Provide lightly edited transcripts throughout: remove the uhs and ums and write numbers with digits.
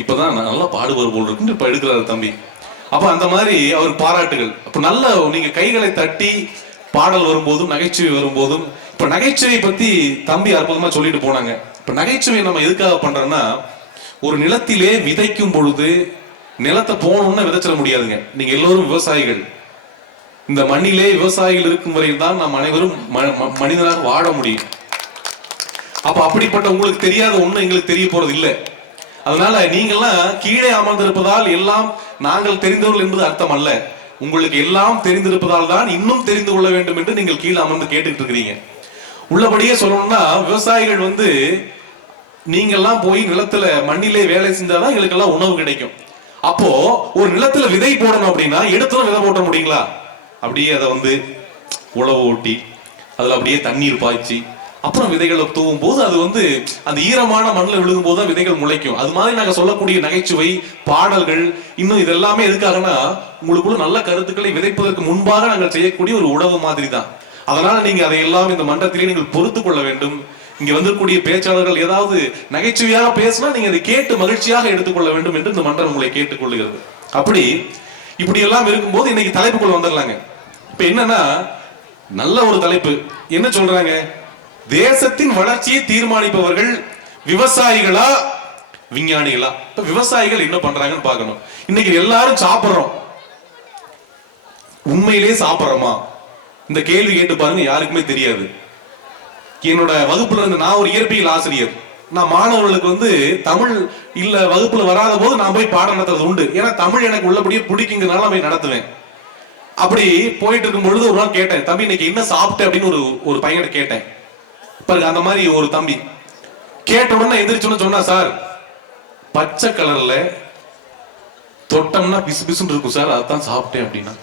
இப்பதான் நல்லா பாடுவார் போல் இருக்குன்னு இப்ப எடுக்கிறாரு தம்பி. அப்ப அந்த மாதிரி அவருக்கு பாராட்டுகள். அப்ப நல்ல நீங்க கைகளை தட்டி பாடல் வரும்போதும் நகைச்சுவை வரும்போதும், இப்ப நகைச்சுவை பத்தி தம்பி அற்புதமா சொல்லிட்டு போனாங்க. இப்ப நகைச்சுவை நம்ம எதுக்காக பண்றோம்னா, ஒரு நிலத்திலே விதைக்கும் பொழுது நிலத்தை போகணும்னா விதைச்சிட முடியாதுங்க. நீங்க எல்லோரும் விவசாயிகள். இந்த மண்ணிலே விவசாயிகள் இருக்கும் வரையில் தான் நாம் அனைவரும் மனிதனாக வாழ முடியும். அப்ப அப்படிப்பட்ட உங்களுக்கு தெரியாத ஒண்ணு எங்களுக்கு தெரிய போறது இல்லை. அதனால நீங்கள்லாம் கீழே அமர்ந்திருப்பதால் எல்லாம் நாங்கள் தெரிந்தவர்கள் என்பது அர்த்தம் அல்ல. உங்களுக்கு எல்லாம் தெரிந்திருப்பதால் தான் இன்னும் தெரிந்து கொள்ள வேண்டும் என்று நீங்கள் கீழே அமர்ந்து கேட்டுக்கிட்டு இருக்கிறீங்க. உள்ளபடியே சொல்லணும்னா, விவசாயிகள் நீங்கெல்லாம் போய் நிலத்துல மண்ணிலே வேலை செஞ்சாதான் எங்களுக்கு எல்லாம் உணவு கிடைக்கும். அப்போ ஒரு நிலத்துல விதை போடணும் அப்படின்னா எடுத்தும் விதை போட்ட முடியுங்களா? அப்படியே அதை உழவு ஓட்டி அதுல அப்படியே தண்ணீர் பாய்ச்சி அப்புறம் விதைகளை தூவும் போது அது அந்த ஈரமான மண்ணில் விழுகும் போது தான் விதைகள் முளைக்கும். அது மாதிரி நாங்க சொல்லக்கூடிய நகைச்சுவை பாடல்கள் இன்னும் இதெல்லாமே எதுக்காகனா, உங்களுக்குள்ள நல்ல கருத்துக்களை விதைப்பதற்கு முன்பாக நாங்கள் செய்யக்கூடிய ஒரு உணவு மாதிரி தான். அதனால நீங்க அதையெல்லாம் இந்த மன்றத்திலே நீங்கள் பொறுத்து கொள்ள வேண்டும். இங்க வந்திருக்கூடிய பேச்சாளர்கள் ஏதாவது நகைச்சுவையாக பேசினா நீங்க அதை கேட்டு மகிழ்ச்சியாக எடுத்துக்கொள்ள வேண்டும் என்று இந்த மன்றம் உங்களை கேட்டுக்கொள்ளுகிறது. இப்படி எல்லாம் இருக்கும்போது இன்னைக்கு தலைப்புக்குள்ள வந்துடலாங்க. இப்ப என்னன்னா, நல்ல ஒரு தலைப்பு. என்ன சொல்றாங்க? தேசத்தின் வளர்ச்சியை தீர்மானிப்பவர்கள் விவசாயிகளா விஞ்ஞானிகளா? இப்ப விவசாயிகள் என்ன பண்றாங்கன்னு பார்க்கணும். இன்னைக்கு எல்லாரும் சாப்பிடுறோம், உண்மையிலேயே சாப்பிடுறோமா? இந்த கேள்வி கேட்டு பாருங்க, யாருக்குமே தெரியாது. என்னோட வகுப்புல இருந்து, நான் ஒரு இயற்பியல் ஆசிரியர், நான் மாணவர்களுக்கு தமிழ் இல்ல வகுப்புல வராத போது நான் போய் பாடம் நடத்துறது உண்டு. ஏன்னா தமிழ் எனக்கு உள்ளபடியே பிடிக்குங்கிறதுனால போய் நடத்துவேன். அப்படி போயிட்டு இருக்கும் பொழுது ஒரு நாள் கேட்டேன், தம்பி இன்னைக்கு என்ன சாப்பிட்டேன் அப்படின்னு ஒரு பையனை கேட்டேன். பாருங்க, அந்த மாதிரி ஒரு தம்பி கேட்ட உடனே எந்திரிச்சோன்னு சொன்னா, சார் பச்சை கலர்ல தொட்டம்னா பிசு பிசுன்னு இருக்கும் சார், அதான் சாப்பிட்டேன் அப்படின்னா.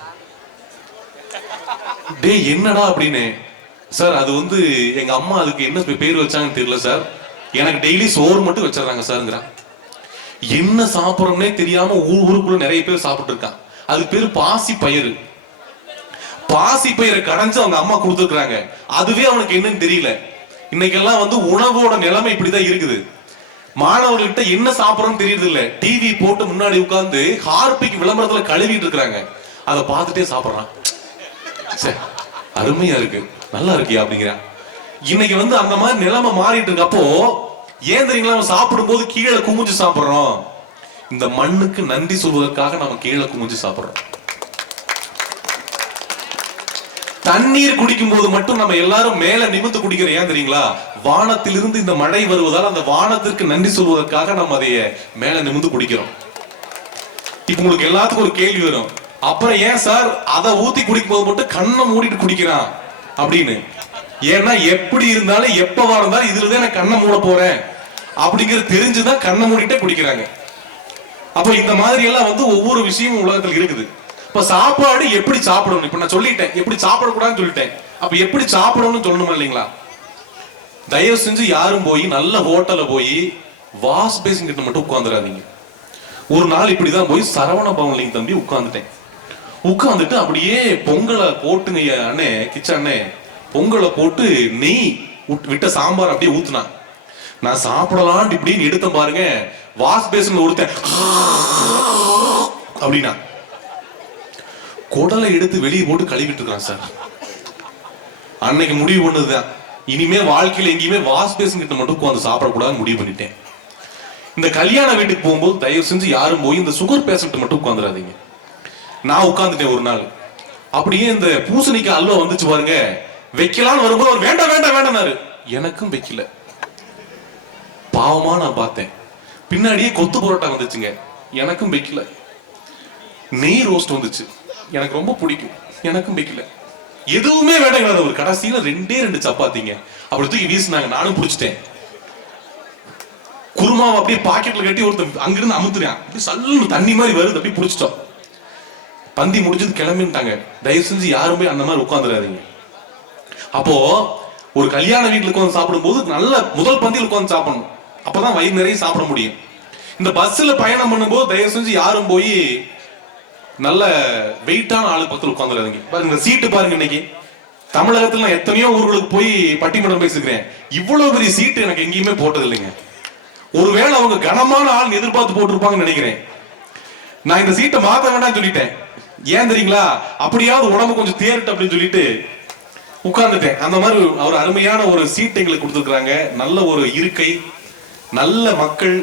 டே என்னடா அப்படின்னு. சார் அது எங்க அம்மா அதுக்கு என்ன பேர் வச்சாங்கன்னு தெரியல சார், எனக்கு டெய்லி சோறு மட்டும் வச்சிடறாங்க சார்ங்கிறான். என்ன சாப்பிட்றோம்னே தெரியாம ஊருக்குள்ள நிறைய பேர் சாப்பிட்டு இருக்கான். அது பேரு பாசி பயிறு. பாசி பயிரை கடைஞ்சு அவங்க அம்மா கொடுத்துருக்காங்க. அதுவே அவனுக்கு என்னன்னு தெரியல. இன்னைக்கெல்லாம் உணவோட நிலைமை இப்படிதான் இருக்குது. மாணவர்கள்ட்ட என்ன சாப்பிடறோம்னு தெரியறது இல்ல. டிவி போட்டு முன்னாடி உட்கார்ந்து ஹார்பிக் விளம்பரத்துல கழுவிட்டு இருக்கிறாங்க. அதை பார்த்துட்டே சாப்பிடுறான். அருமையா இருக்கு, நல்லா இருக்கியா அப்படிங்கிறான். இன்னைக்கு அந்த மாதிரி நிலைமை மாறிட்டு இருக்கு. அப்போ ஏன் தெரியுங்களா, நம்ம சாப்பிடும் போது கீழே குமிஞ்சு சாப்பிடுறோம்? இந்த மண்ணுக்கு நன்றி சொல்வதற்காக நம்ம கீழே குமிஞ்சு சாப்பிடுறோம். தண்ணீர் குடிக்கும் போது மட்டும் நம்ம எல்லாரும் மேல நிமிர்ந்து குடிக்கிறோம். ஏன் தெரியுங்களா? வானத்திலிருந்து இந்த மழை வருவதால் அந்த வானத்திற்கு நன்றி சொல்வதற்காக நம்ம அதைய மேல நிமிர்ந்து குடிக்கிறோம். இப்ப உங்களுக்கு எல்லாத்துக்கும் ஒரு கேள்வி வரும், அப்புறம் ஏன் சார் அதை ஊத்தி குடிக்கும் போது மட்டும் கண்ணை மூடிட்டு குடிக்கிறான் அப்படின்னு. ஏன்னா எப்படி இருந்தாலும் எப்பவா இருந்தாலும் இதுலதான் நான் கண்ணை மூட போறேன் அப்படிங்கிறது தெரிஞ்சுதான் கண்ணை மூடிட்டே குடிக்கிறாங்க. அப்ப இந்த மாதிரி எல்லாம் ஒவ்வொரு விஷயமும் உலகத்தில் இருக்குது. இப்ப சாப்பாடு எப்படி சாப்பிடணும், இப்ப நான் சொல்லிட்டேன் எப்படி சாப்பிடக்கூடாதுன்னு சொல்லிட்டேன். அப்ப எப்படி சாப்பிடணும்னு சொல்லணுமா இல்லைங்களா? தயவு செஞ்சு யாரும் போய் நல்ல ஹோட்டல்ல போய் வாஷ் பேசின் கிட்ட மட்டும் உட்கார்ந்துடாதீங்க. ஒரு நாள் இப்படிதான் போய் சரவண பவன்லிங்க தம்பி உட்கார்ந்துட்டு அப்படியே பொங்கலை போட்டுங்க அண்ணே, கிச்சன் அண்ணே, பொங்கலை போட்டு நெய் விட்ட சாம்பார் அப்படியே ஊத்துனா. நான் சாப்பிடலாம் இப்படின்னு எடுத்த பாருங்க, வாஷ் பேசின் ஒருத்தன் அப்படின்னா குடலை எடுத்து வெளியே போட்டு கழுவிட்டு இருக்கான் சார். அன்னைக்கு முடிவு பண்ணதுதான், இனிமே வாழ்க்கையில எங்கேயுமே வாஷ் பேசின் கிட்ட மட்டும் உட்காந்து சாப்பிடக்கூடாதுன்னு முடிவு பண்ணிட்டேன். இந்த கல்யாண வீட்டுக்கு போகும்போது தயவு செஞ்சு யாரும் போய் இந்த சுகர் பேஷண்ட் மட்டும் உட்காந்துடாதீங்க. நான் உட்கார்ந்துட்டேன் ஒரு நாள். அப்படியே இந்த பூசணிக்காய் அல்வா வந்துச்சு பாருங்க, வைக்கலான்னு வரும்போது அவர் வேண்டாம் வேண்டாம் வேண்டாம்னாரு. எனக்கும் வைக்கல. பாவமா நான் பார்த்தேன். பின்னாடியே கொத்து புரோட்டா வந்துச்சுங்க, எனக்கும் வைக்கல. நெய் ரோஸ்ட் வந்துச்சு, எனக்கு ரொம்ப பிடிக்கும், எனக்கும் வைக்கல. எதுவுமே வேண்டாம். ஒரு கடைசியில 2 சப்பாத்திங்க அப்படி தூக்கி வீசினாங்க. நானும் பிடிச்சிட்டேன். குருமாவை அப்படியே பாக்கெட்ல கட்டி ஒருத்தர் அங்கிருந்து அமுத்துறேன், அப்படி சல்லுன்னு தண்ணி மாதிரி வருது, அப்படி பிடிச்சிட்டோம். பந்தி முடிஞ்சது கிளம்பிட்டாங்க. தயவு செஞ்சு யாருமே அந்த மாதிரி உட்காந்துடாதீங்க. அப்போ ஒரு கல்யாண வீட்டுல உட்காந்து சாப்பிடும் போது நல்ல முதல் பந்தியில் உட்காந்து சாப்பிடணும். அப்பதான் வயிறு நிறைய சாப்பிட முடியும். இந்த பஸ்ல பயணம் பண்ணும்போது தயவு செஞ்சு யாரும் போய் நல்ல வெயிட்டான ஆளு பக்கத்தில் உட்காந்துடாதீங்க. பாருங்க சீட்டு பாருங்க, இன்னைக்கு தமிழகத்துல நான் எத்தனையோ ஊர்களுக்கு போய் பட்டிமன்றம் பேசுகிறேன், இவ்வளவு பெரிய சீட்டு எனக்கு எங்கேயுமே போட்டது இல்லைங்க. ஒருவேளை அவங்க கனமான ஆள் எதிர்பார்த்து போட்டிருப்பாங்கன்னு நினைக்கிறேன். நான் இந்த சீட்டை மாத்த வேண்டாம்னு சொல்லிட்டேன். ஏன் தெரியுங்களா, அப்படியாவது உடம்பு கொஞ்சம் தேரட்டு அப்படின்னு சொல்லிட்டு உட்கார்ந்துட்டேன். அந்த மாதிரி ஒரு அருமையான ஒரு சீட் எங்களுக்கு கொடுத்துருக்காங்க. நல்ல ஒரு இருக்கை, நல்ல மக்கள்,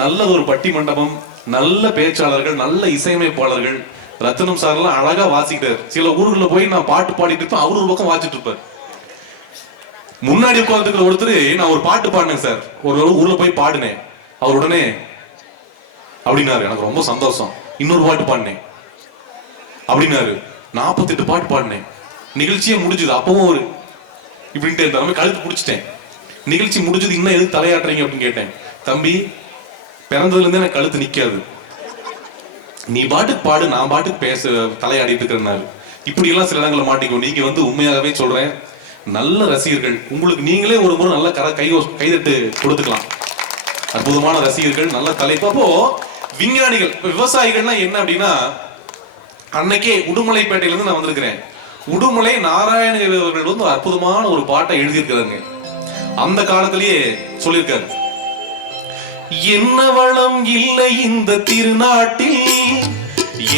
நல்ல ஒரு பட்டி மண்டபம், நல்ல பேச்சாளர்கள், நல்ல இசையமைப்பாளர்கள். ரத்தனம் சார் எல்லாம் அழகா வாசிக்கிறார். சில ஊர்களில் போய் நான் பாட்டு பாடிட்டு இருப்பேன், அவரு ஒரு பக்கம் வாசிட்டு இருப்பார். முன்னாடி உட்காந்துக்கிற ஒருத்தர், நான் ஒரு பாட்டு பாடினேன் சார், ஒரு ஊர்ல போய் பாடினேன், அவர் உடனே அப்படின்னாரு, எனக்கு ரொம்ப சந்தோஷம், இன்னொரு பாட்டு பாடினேன் அப்படின்னாரு. 48 பாட்டு பாடினேன். நிகழ்ச்சியே முடிஞ்சது. அப்பவும் ஒரு இப்படின்ட்டு இருந்தாலும் கழுத்து பிடிச்சிட்டேன். நிகழ்ச்சி முடிஞ்சது, இன்னும் எதுக்கு தலையாட்டுறீங்க அப்படின்னு கேட்டேன். தம்பி, பிறந்ததுல இருந்தே எனக்கு கழுத்து நிக்காது, நீ பாட்டுக்கு பாடு, நான் பாட்டுக்கு பேச தலையாடிட்டு இருக்கிறேன்னாரு. இப்படி எல்லாம் சில இடங்களை மாட்டிக்கும். நீங்க உண்மையாகவே சொல்றேன், நல்ல ரசிகர்கள். உங்களுக்கு நீங்களே ஒரு முறை நல்ல கைதட்டு கொடுத்துக்கலாம். அற்புதமான ரசிகர்கள், நல்ல தலைப்பு. அப்போ விஞ்ஞானிகள், விவசாயிகள்லாம் என்ன அப்படின்னா, அன்னைக்கே உடுமலைப்பேட்டையில இருந்து நான் வந்திருக்கிறேன். உடுமலை நாராயணகவி அவர்கள் ஒரு அற்புதமான ஒரு பாட்டை எழுதியிருக்கிறாங்க. அந்த காலத்திலேயே சொல்லியிருக்காரு, என்ன வளம் இல்லை இந்த திருநாட்டில்,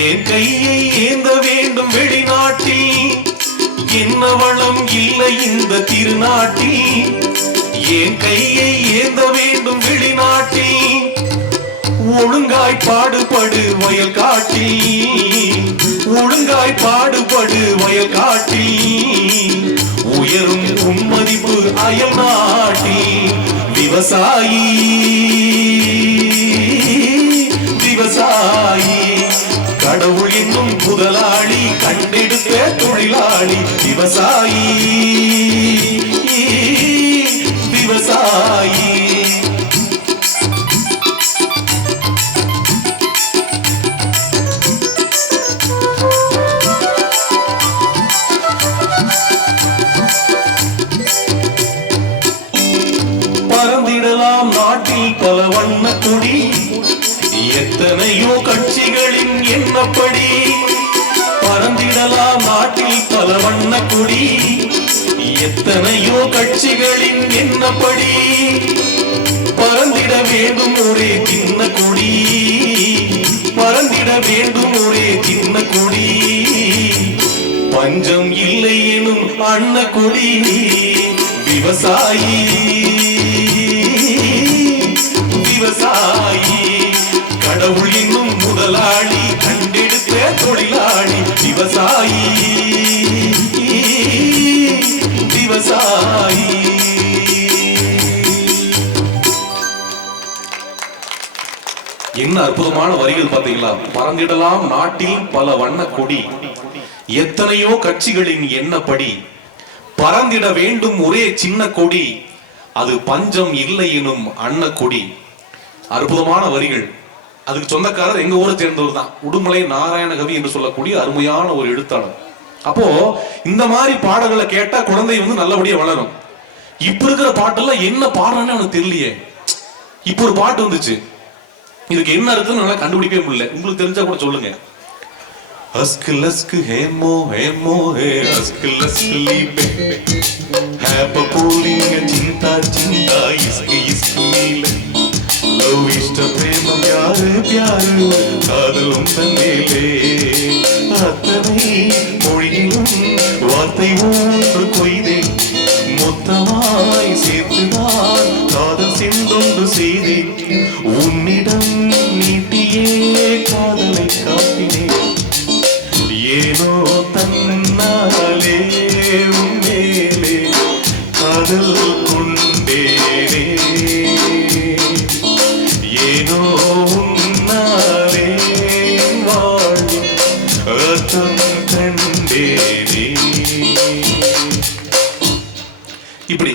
என் கையை ஏந்த வேண்டும் வெளிநாட்டில். என்ன வளம் இல்லை இந்த திருநாட்டில், என் கையை ஏந்த வேண்டும் வெளிநாட்டில். ஒழுங்காய் பாடுபடு வயல் காட்டில், ஒழுங்காய் பாடுபடு வயல் காட்டில். உயரும் உன்மதிப்பு அயல் நாட்டில். விவசாயி விவசாயி, கடவுள் என்னும் முதலாளி, கண்டெடுத்த தொழிலாளி. விவசாயி விவசாயி. பறந்திடலாம் நாட்டில் பல வண்ண கொடி, எத்தனையோ கட்சிகளின் எண்ணப்படி. பறந்திடலாம் நாட்டில் பல வண்ண கொடி, எத்தனையோ கட்சிகளின் எண்ணப்படி. பறந்திட வேண்டும் ஒரே சின்ன கொடி, பறந்திட வேண்டும் ஒரே சின்ன கொடி. பஞ்சம் இல்லை எனும் அண்ண கொடி. விவசாயி விவசாயி, கடவுள் என்னும் முதலாளி, கண்டெடுத்த தொழிலாளி. விவசாயி விவசாயி. என்ன அற்புதமான வரிகள் பாத்தீங்களா. பறந்திடலாம் நாட்டில் பல வண்ண கொடி, எத்தனையோ கட்சிகளின் எண்ணப்படி. பறந்திட வேண்டும் ஒரே சின்ன கொடி, அது பஞ்சம் இல்லை எனும் அன்ன கொடி. அற்புதமான வரிகள். அதுக்கு சொந்தக்காரர் எங்க ஊரை சேர்ந்தவர் தான், உடுமலை நாராயணகவி என்று சொல்லக்கூடிய அருமையான ஒரு எழுத்தாளர். அப்போ இந்த மாதிரி பாடல்களை கேட்டா குழந்தை நல்லபடியா வளரும். இப்ப இருக்கிற பாட்டெல்லாம் என்ன பாடுறான்னு அவனுக்கு தெரியலையே. இப்ப ஒரு பாட்டு வந்துச்சு, இதுக்கு என்ன இருக்குன்னு நல்லா கண்டுபிடிக்கவே முடியல. உங்களுக்கு தெரிஞ்சா கூட சொல்லுங்க. अस्क लस्क है मो है अस्क लस्क लीपे है पपूलिंग चिंता चिंता इश्क इश्क नीले लव इष्ट प्रेम प्यार प्यार காதலும் தன்னேலே அத்தனை மொழியிலும் வார்த்தை ஒன்று கொய்தே மொத்தமாய் சேர்த்துதான் காதல் சென்றொன்று செய்தே உன்னிடம் நீட்டியே காதலை காட்டினேன் ஏனோ தன்னாலே உன்மேலே காதல் கொண்டேனே ஏனோ உன்னாலே வாழ்வில் அர்த்தம் கண்டேனே. இப்படி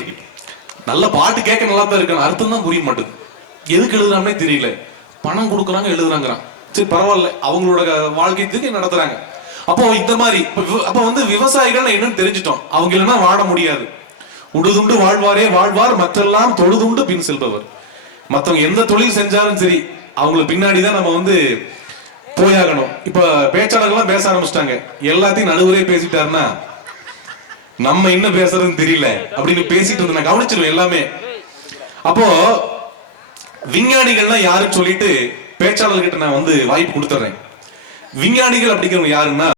நல்ல பாட்டு கேட்க நல்லா தான் இருக்கு, அர்த்தம் தான் புரிய மாட்டேங்குது. எதுக்கு எழுதுறாங்கன்னே தெரியல. பணம் கொடுக்குறாங்க, எழுதுறாங்கிறான். சரி பரவாயில்ல, அவங்களோட வாழ்க்கைக்கு நடத்துறாங்க. அப்போ இந்த மாதிரி அப்ப விவசாயிகள் என்னன்னு தெரிஞ்சிட்டோம். அவங்க இல்லைன்னா வாழ முடியாது. உடுதுண்டு வாழ்வாரே வாழ்வார் மற்றெல்லாம் தொழுதுண்டு பின் செல்பவர். மற்றவங்க எந்த தொழில் செஞ்சாலும் சரி, அவங்களுக்கு பின்னாடிதான் நம்ம போயாகணும். இப்ப பேச்சாளர்கள்லாம் பேச ஆரம்பிச்சிட்டாங்க. எல்லாத்தையும் நடுவரே பேசிட்டாருன்னா நம்ம என்ன பேசுறதுன்னு தெரியல அப்படின்னு பேசிட்டு வந்து நான் கவனிச்சிருவேன் எல்லாமே. அப்போ விஞ்ஞானிகள்னா யாருன்னு சொல்லிட்டு பேச்சாளர்கிட்ட நான் வந்து வாய்ப்பு கொடுத்துறேன். விஞ்ஞானிகள் அப்படிங்கிறவங்க யாருன்னா